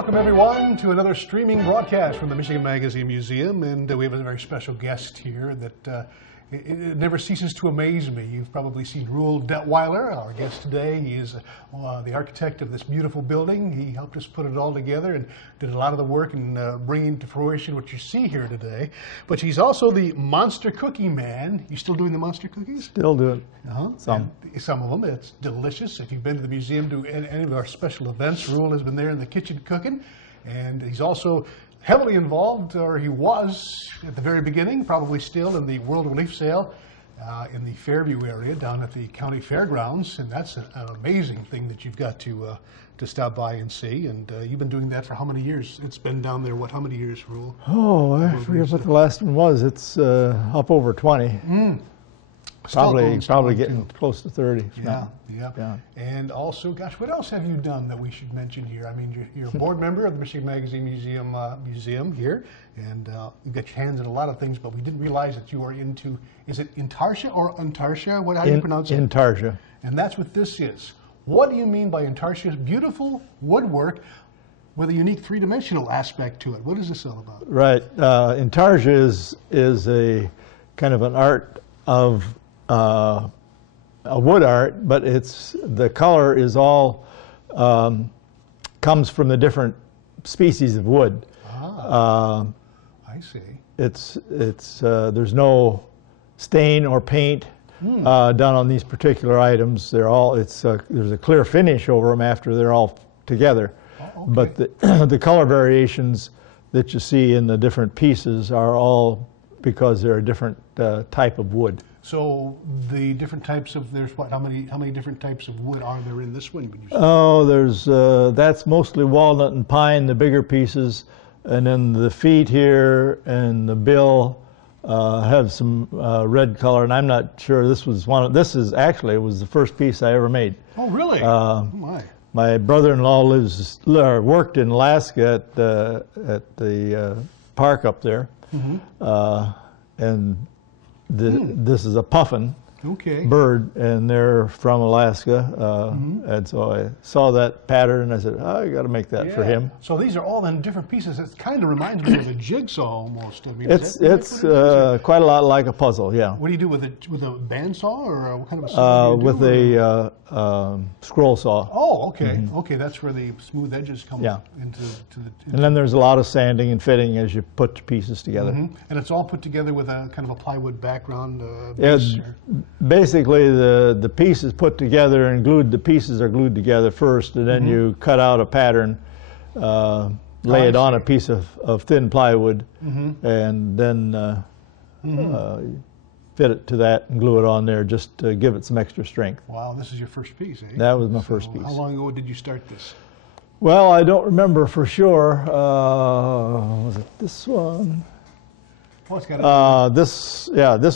Welcome, everyone, to another streaming broadcast from the Michigan Magazine Museum. And we have a very special guest here that it never ceases to amaze me. You've probably seen Reuel Detweiler, our guest today. He is the architect of this beautiful building. He helped us put it all together and did a lot of the work in bringing to fruition what you see here today. But he's also the Monster Cookie Man. You still doing the Monster Cookies? Still do it. Some of them. It's delicious. If you've been to the museum to any of our special events, Reuel has been there in the kitchen cooking. And he's also heavily involved, or he was at the very beginning, probably still, in the World Relief Sale in the Fairview area down at the county fairgrounds. And that's an amazing thing that you've got to stop by and see. And you've been doing that for how many years? It's been down there, what, how many years, Reuel? Oh, I forget what the last one was. It's up over 20. Probably getting close to 30. Yeah. And also, gosh, what else have you done that we should mention here? I mean, you're a board member of the Michigan Magazine Museum here, and you've got your hands in a lot of things, but we didn't realize that you are into, is it Intarsia or Intarsia? How do you pronounce it? Intarsia. And that's what this is. What do you mean by Intarsia? Beautiful woodwork with a unique three-dimensional aspect to it. What is this all about? Right. Intarsia is a kind of an art of a wood art, but the color is all comes from the different species of wood. I see. There's no stain or paint done on these particular items. There's a clear finish over them after they're all together. Oh, okay. But the color variations that you see in the different pieces are all because they're a different type of wood. So the different types of, there's what, how many different types of wood are there in this one? Would you say? Oh, that's mostly walnut and pine, the bigger pieces, and then the feet here and the bill have some red color, and I'm not sure this was it was the first piece I ever made. Oh, really? Oh, my. My brother-in-law worked in Alaska at the park up there, and this is a puffin bird, and they're from Alaska, and so I saw that pattern and I said, oh, I got to make that for him. So these are all then different pieces. It kind of reminds me of a jigsaw almost. I mean, it's quite a lot like a puzzle, yeah. What do you do with a bandsaw, or what kind of a saw? With a scroll saw. Oh, okay. Okay, that's where the smooth edges come into and then there's a lot of sanding and fitting as you put the pieces together. And it's all put together with a kind of a plywood background. Basically, the piece is put together and glued. The pieces are glued together first, and then you cut out a pattern, lay it on a piece of thin plywood, and then fit it to that and glue it on there just to give it some extra strength. Wow, this is your first piece, eh? That was my first piece. How long ago did you start this? Well, I don't remember for sure. Was it this one? This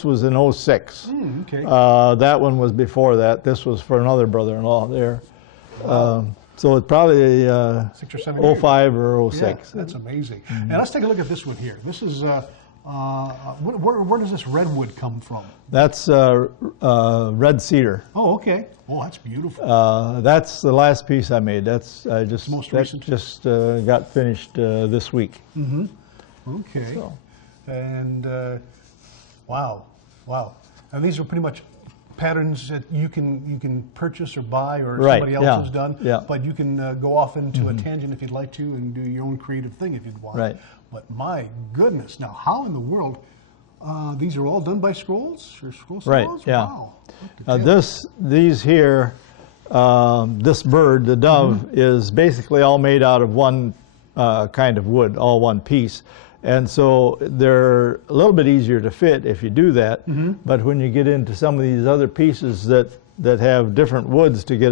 was in 06. Okay. That one was before that. This was for another brother-in-law there. So it's probably 6 or 7 years. 05 or 06. Yeah, that's amazing. And let's take a look at this one here. This is, where does this redwood come from? That's red cedar. Oh, okay. Oh, that's beautiful. That's the last piece I made. That just got finished this week. Okay. So. And wow. And these are pretty much patterns that you can purchase or buy, or somebody else has done. Yeah. But you can go off into a tangent if you'd like to, and do your own creative thing if you'd want. Right. But my goodness, now how in the world? These are all done by scrolls or scroll saws? Right. Yeah. Wow. These here, this bird, the dove, is basically all made out of one kind of wood, all one piece. And so they're a little bit easier to fit if you do that. But when you get into some of these other pieces that have different woods to get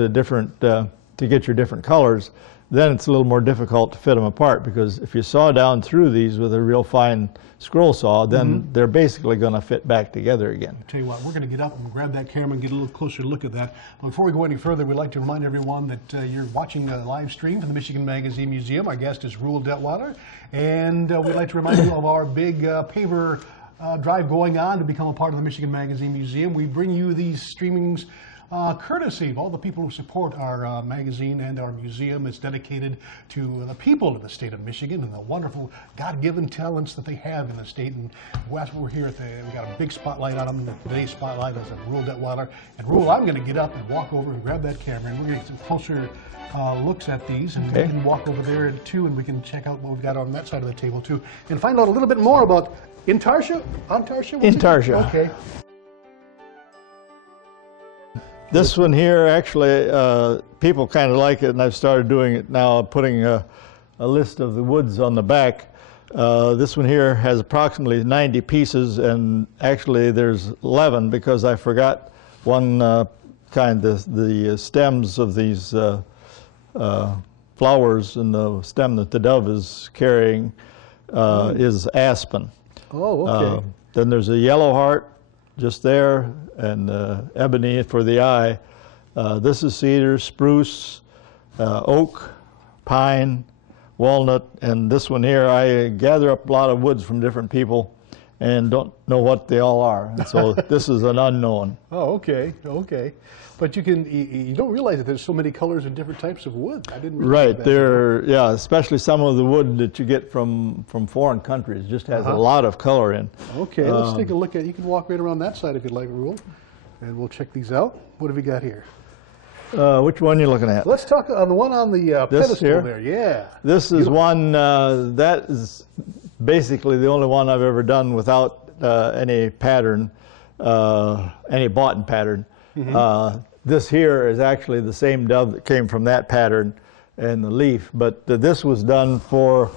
your different colors, then it's a little more difficult to fit them apart, because if you saw down through these with a real fine scroll saw, then they're basically going to fit back together again. I'll tell you what, we're going to get up and grab that camera and get a little closer look at that. But before we go any further, we'd like to remind everyone that you're watching a live stream from the Michigan Magazine Museum. Our guest is Reuel Detweiler, and we'd like to remind you of our big paver drive going on to become a part of the Michigan Magazine Museum. We bring you these streamings courtesy of all the people who support our magazine and our museum. It's dedicated to the people of the state of Michigan and the wonderful God-given talents that they have in the state. And that's what we're here at. We got a big spotlight on them. Today's spotlight is Reuel Detweiler. And Reuel, I'm going to get up and walk over and grab that camera, and we're going to get some closer looks at these, and we can walk over there too, and we can check out what we've got on that side of the table too, and find out a little bit more about Intarsia. Intarsia. Okay. This one here, actually, people kind of like it, and I've started doing it now, putting a list of the woods on the back. This one here has approximately 90 pieces, and actually there's 11 because I forgot one kind, the stems of these flowers, and the stem that the dove is carrying is aspen. Oh, okay. Then there's a yellow heart just there, and ebony for the eye. This is cedar, spruce, oak, pine, walnut, and this one here, I gather up a lot of woods from different people and don't know what they all are. And so this is an unknown. Oh, okay, okay. But you don't realize that there's so many colors and different types of wood. I didn't realize Right, that. there, yeah, especially some of the wood that you get from foreign countries just has a lot of color in. Okay, let's take a look at. You can walk right around that side if you'd like, Reuel, and we'll check these out. What have we got here? Which one are you looking at? Let's talk on the one on the pedestal here? there. Yeah. This is one that is basically the only one I've ever done without any pattern, any boughten pattern. This here is actually the same dove that came from that pattern and the leaf, but this was done for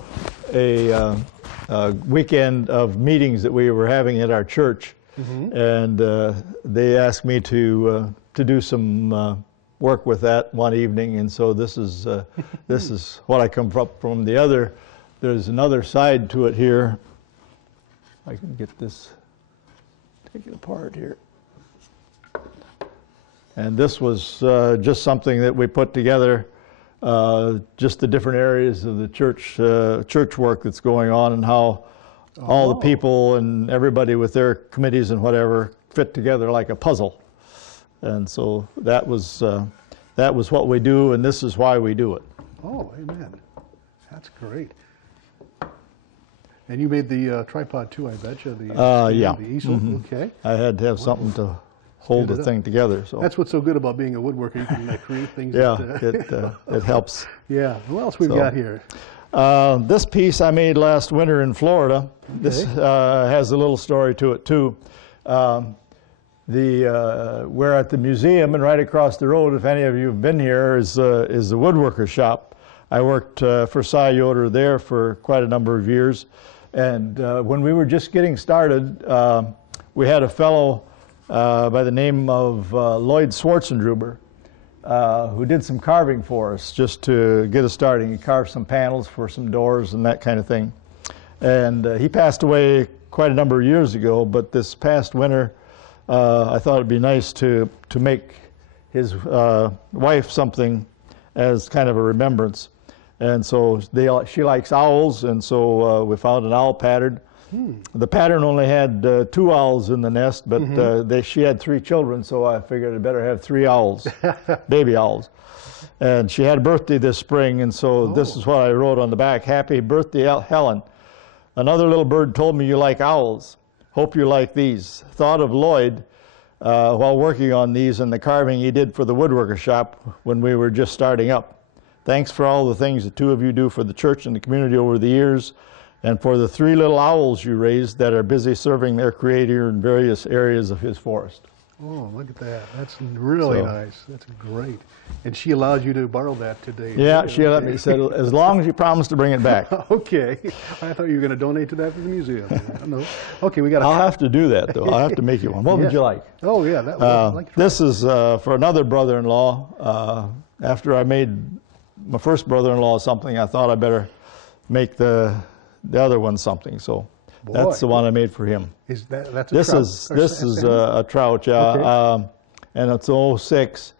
a weekend of meetings that we were having at our church, and they asked me to do some work with that one evening, and so this is this is what I come up from. The other, there's another side to it here. I can get this, take it apart here. And this was just something that we put together, just the different areas of the church work that's going on, and how all the people and everybody with their committees and whatever fit together like a puzzle. And so that was what we do, and this is why we do it. Oh, amen. That's great. And you made the tripod too, I bet you. Yeah. The easel. Okay. I had to have something to hold the thing together. So that's what's so good about being a woodworker. You can create things. Yeah, that, it helps. Yeah. What else we've got here? This piece I made last winter in Florida. Okay. This has a little story to it too. We're at the museum, and right across the road, if any of you have been here, is the woodworker shop. I worked for Cy Yoder there for quite a number of years, and when we were just getting started, we had a fellow by the name of Lloyd Schwartzendruber, who did some carving for us just to get us starting. He carved some panels for some doors and that kind of thing. And he passed away quite a number of years ago, but this past winter, I thought it'd be nice to make his wife something as kind of a remembrance. And so she likes owls, and so we found an owl pattern. The pattern only had 2 owls in the nest, but she had 3 children, so I figured I'd better have 3 owls, baby owls. And she had a birthday this spring, and so this is what I wrote on the back: "Happy birthday, Helen. Another little bird told me you like owls. Hope you like these. Thought of Lloyd while working on these and the carving he did for the woodworker shop when we were just starting up. Thanks for all the things the 2 of you do for the church and the community over the years, and for the 3 little owls you raised that are busy serving their creator in various areas of his forest." Oh, look at that. That's really nice. That's great. And she allowed you to borrow that today. Yeah, she let me, said, as long as you promise to bring it back. Okay. I thought you were going to donate to that to the museum. No. Okay, we got I'll have to do that, though. I'll have to make you one. What would you like? Oh, yeah. This is for another brother-in-law. After I made my first brother-in-law something, I thought I better make the other one something. So that's the one I made for him. That's a this trout? This is a trout, yeah. Okay. And it's 06.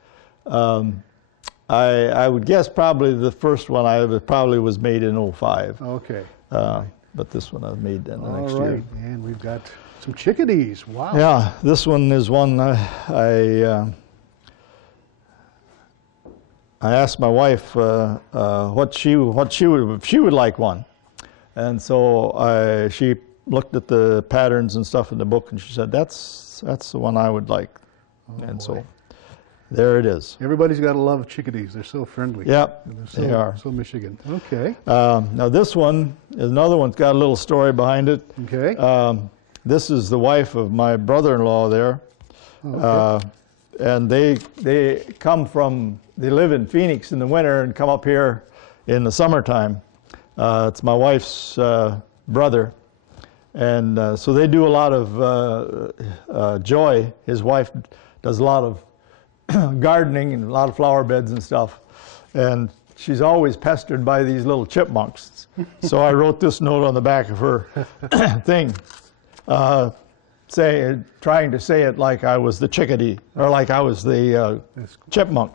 I would guess probably the first one probably was made in 05. Okay. But this one I made in the next year. And we've got some chickadees. Wow. Yeah, this one is one I asked my wife what she would, if she would like one. And so she looked at the patterns and stuff in the book, and she said, that's the one I would like. Oh, and boy. So there it is. Everybody's got to love chickadees. They're so friendly. Yep, they are. So Michigan. Okay. Now this one is another one that's got a little story behind it. Okay. This is the wife of my brother-in-law there. Okay. And they live in Phoenix in the winter and come up here in the summertime. It's my wife's brother. And so they do a lot of Joy, his wife, does a lot of gardening and a lot of flower beds and stuff. And she's always pestered by these little chipmunks. So I wrote this note on the back of her thing, trying to say it like I was the chickadee, or like I was the chipmunk.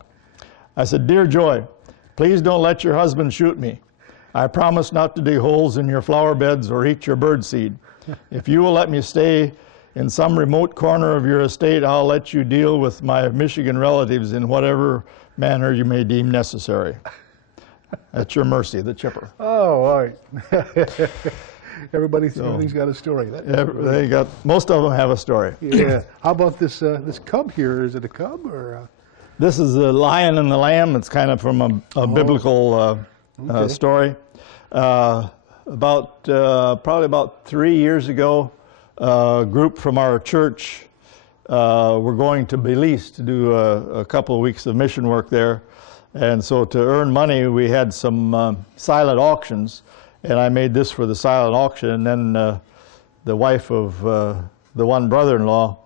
I said, "Dear Joy, please don't let your husband shoot me. I promise not to dig holes in your flower beds or eat your bird seed. If you will let me stay in some remote corner of your estate, I'll let you deal with my Michigan relatives in whatever manner you may deem necessary." At your mercy, the chipper. Oh, all right. Everybody's got a story. Most of them have a story. Yeah. How about this cub here? Is it a cub or? This is the Lion and the Lamb. It's kind of from a biblical story. Probably about 3 years ago, a group from our church were going to Belize to do a couple of weeks of mission work there. And so to earn money, we had some silent auctions. And I made this for the silent auction. And then the wife of the one brother-in-law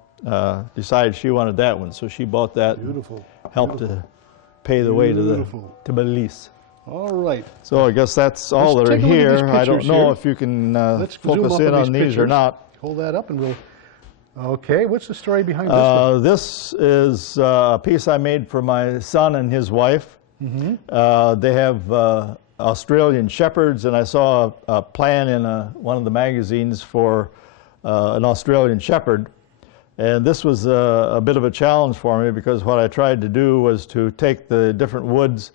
decided she wanted that one. So she bought that. Beautiful. Helped to pay the way to Belize. All right. So I guess that's all that are here. I don't know if you can focus in on these or not. Hold that up and we'll... Okay, what's the story behind this one? This is a piece I made for my son and his wife. Mm-hmm. They have Australian shepherds, and I saw a plan in one of the magazines for an Australian shepherd. And this was a bit of a challenge for me, because what I tried to do was to take the different woods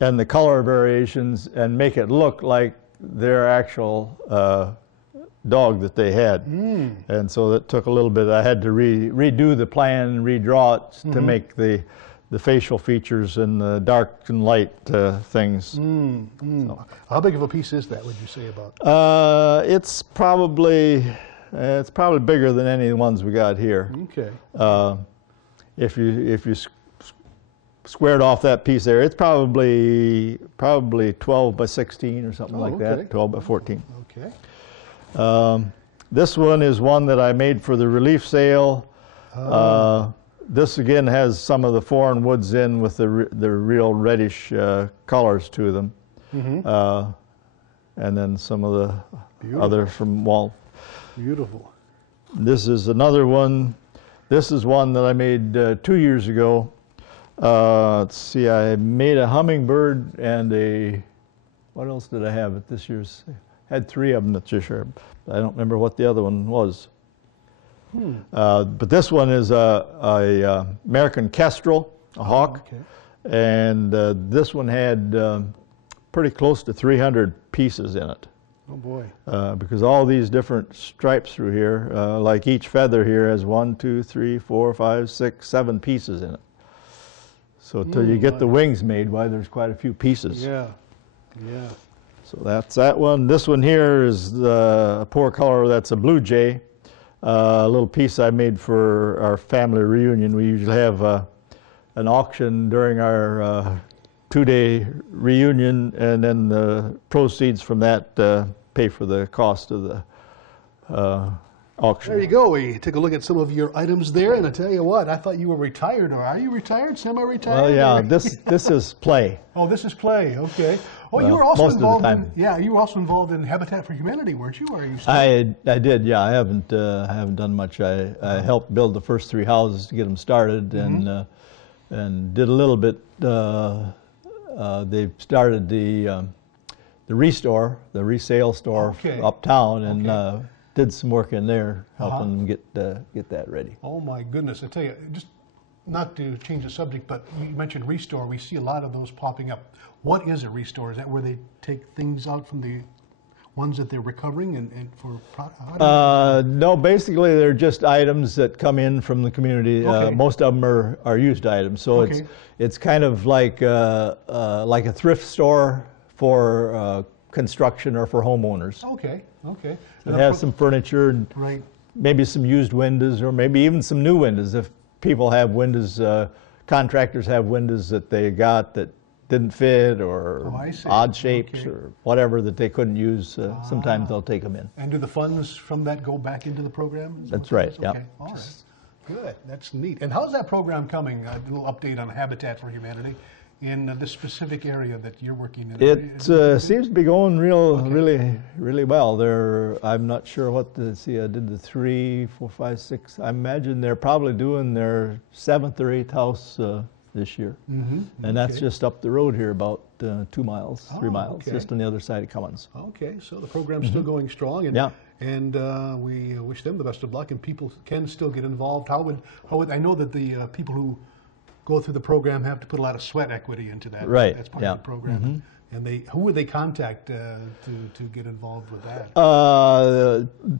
and the color variations and make it look like their actual dog that they had. And so that took a little bit. I had to redo the plan and redraw it to make the facial features and the dark and light things. So. How big of a piece is that, would you say, about? It's probably bigger than any of the ones we got here. Okay. If you squared off that piece there, it's probably 12 by 16 or something like that, 12 by 14. Okay. This one is one that I made for the relief sale. This again has some of the foreign woods in with the real reddish colors to them. And then some of the others from Walt. Beautiful. This is another one. This is one that I made 2 years ago. Let's see, I made a hummingbird and what else did I have at this year's? Had 3 of them at this year. I don't remember what the other one was. But this one is a American kestrel, a hawk. Okay. And this one had pretty close to 300 pieces in it. Oh boy. Because all these different stripes through here, like each feather here has 1, 2, 3, 4, 5, 6, 7 pieces in it. So till you get the wings made, why there's quite a few pieces. Yeah, yeah. So that's that one. This one here is a poor color. That's a blue jay. A little piece I made for our family reunion. We usually have an auction during our 2-day reunion, and then the proceeds from that pay for the cost of the auction. There you go. We took a look at some of your items there, and I tell you what, I thought you were retired. Or are you retired, semi-retired? Well, yeah, this is play. Oh, this is play. Okay. Oh, you were also most involved of the time. you were also involved in Habitat for Humanity, weren't you? Or are you still? I did. Yeah, I haven't done much. I helped build the first 3 houses to get them started, and did a little bit. They started the restore, the resale store uptown, and did some work in there, helping them get that ready. Oh my goodness! I tell you, just not to change the subject, but you mentioned restore. We see a lot of those popping up. What is a restore? Is that where they take things out from the ones that they're recovering and for? No, basically they're just items that come in from the community. Okay. Most of them are used items, so Okay. it's kind of like a thrift store for construction or for homeowners. Okay, okay. It has some furniture and right. maybe some used windows or maybe even some new windows if people have windows, contractors have windows that they got that didn't fit or odd shapes or whatever that they couldn't use. Sometimes they'll take them in. And do the funds from that go back into the program? That's right, Okay. yeah. All right. Good, that's neat. And how's that program coming? A little update on Habitat for Humanity in this specific area that you're working in. It seems to be going really well. I'm not sure what I did the 3, 4, 5, 6. I imagine they're probably doing their 7th or 8th house this year. And that's just up the road here about 2 miles, 3 miles, just on the other side of Comins. Okay, so the program's still going strong, and we wish them the best of luck, and people can still get involved. How would I know that the people who go through the program have to put a lot of sweat equity into that? Right. That's part of the program. And who would they contact to get involved with that?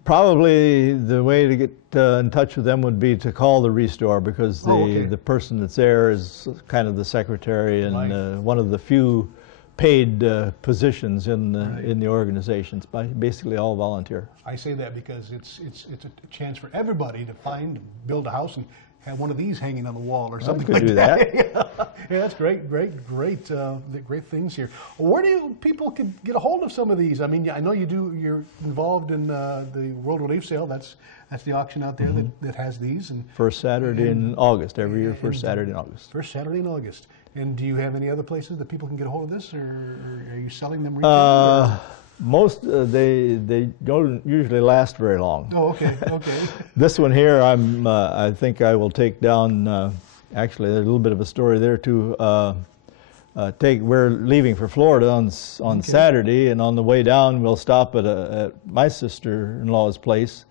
Probably the way to get in touch with them would be to call the Restore, because the person that's there is kind of the secretary and one of the few paid positions in the organizations, basically all volunteer. I say that because it's a chance for everybody to build a house and have one of these hanging on the wall or something like that. Yeah, that's great things here. Where do people could get a hold of some of these? I mean, I know you're involved in the World Relief Sale. That's the auction out there that has these. And first Saturday in August, every year, first Saturday in August. First Saturday in August. And do you have any other places that people can get a hold of this, or are you selling them retail? Most they don't usually last very long. Oh, okay. This one here, I think I will take down. Actually, there's a little bit of a story there too. We're leaving for Florida on Saturday, and on the way down, we'll stop at my sister-in-law's place.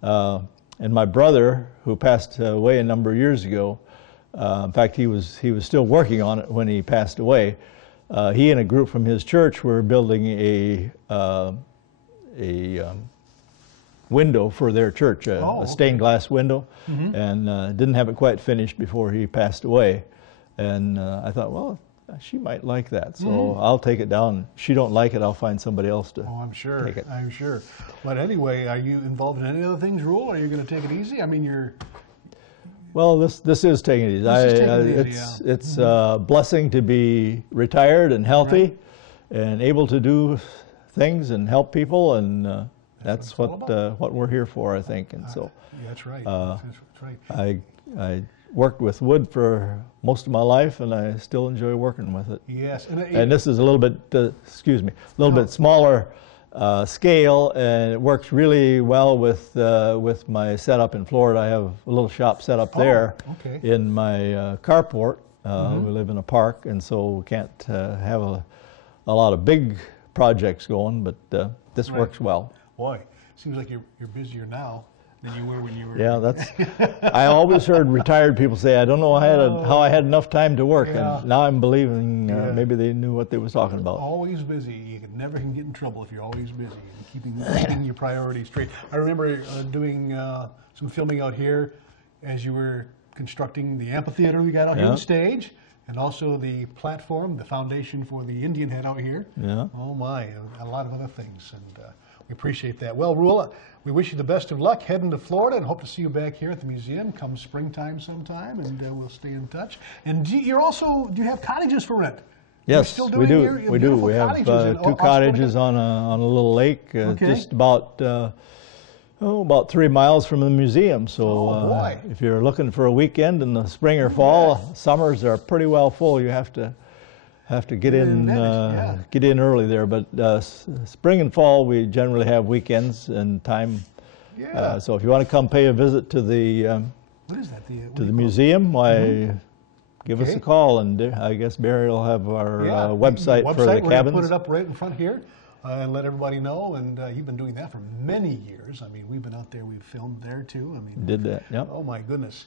And my brother, who passed away a number of years ago, in fact, he was still working on it when he passed away. He and a group from his church were building a window for their church, a stained glass window, and didn't have it quite finished before he passed away. And I thought, well, she might like that, so I'll take it down. If she don't like it, I'll find somebody else to take it. I'm sure. But anyway, are you involved in any other things, Reuel? Are you going to take it easy? I mean, you're... Well, this is taking it easy. It's a blessing to be retired and healthy and able to do things and help people, and that's what we're here for, I think. And so that's right. That's right. I worked with wood for most of my life, and I still enjoy working with it. Yes, and this is a little bit, bit smaller scale, and it works really well with my setup in Florida. I have a little shop set up there in my carport. We live in a park, and so we can't have a lot of big projects going, but this works well. Boy, seems like you're busier now than you were when you were... Yeah, that's... I always heard retired people say, I don't know how I had enough time to work, and now I'm believing maybe they knew what they was talking about. Always busy. You never can get in trouble if you're always busy and keeping your priorities straight. I remember doing some filming out here as you were constructing the amphitheater we got out here on stage, and also the platform, the foundation for the Indian head out here. Yeah. Oh my, a lot of other things, and we appreciate that. Well, Reuel, we wish you the best of luck heading to Florida, and hope to see you back here at the museum come springtime sometime, and we'll stay in touch. And do you have cottages for rent? Yes, we do. We do. We have 2 cottages on a little lake, just about 3 miles from the museum. So if you're looking for a weekend in the spring or fall, summers are pretty well full. You have to get in early there. But spring and fall, we generally have weekends and time. Yeah. So if you want to come pay a visit to the what is that? To the museum, why? Give us a call, and I guess Barry will have our website for the cabins. We'll put it up right in front here and let everybody know. And you've been doing that for many years. I mean, we've been out there. We've filmed there too. I mean, did that? Yeah. Oh my goodness.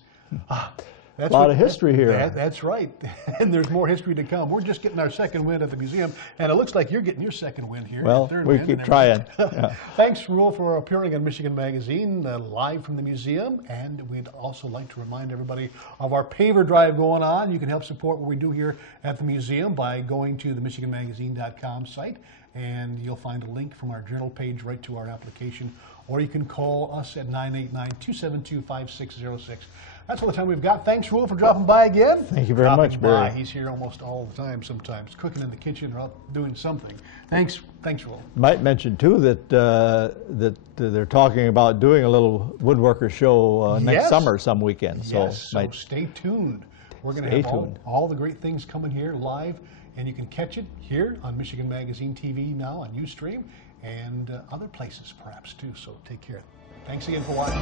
A lot of history here. That's right. And there's more history to come. We're just getting our second wind at the museum, and it looks like you're getting your second wind here. Well, we keep trying. Yeah. Thanks, Reuel, for appearing on Michigan Magazine, live from the museum. And we'd also like to remind everybody of our paver drive going on. You can help support what we do here at the museum by going to the MichiganMagazine.com site, and you'll find a link from our journal page right to our application, or you can call us at 989-272-5606. That's all the time we've got. Thanks, Reuel, for dropping by again. Thank you very much, Barry. He's here almost all the time sometimes, cooking in the kitchen or out doing something. Thanks, Reuel. Might mention, too, that they're talking about doing a little woodworker show next summer some weekend. So, so stay tuned. We're going to have all the great things coming here live, and you can catch it here on Michigan Magazine TV now on Ustream and other places perhaps, too. So take care. Thanks again for watching.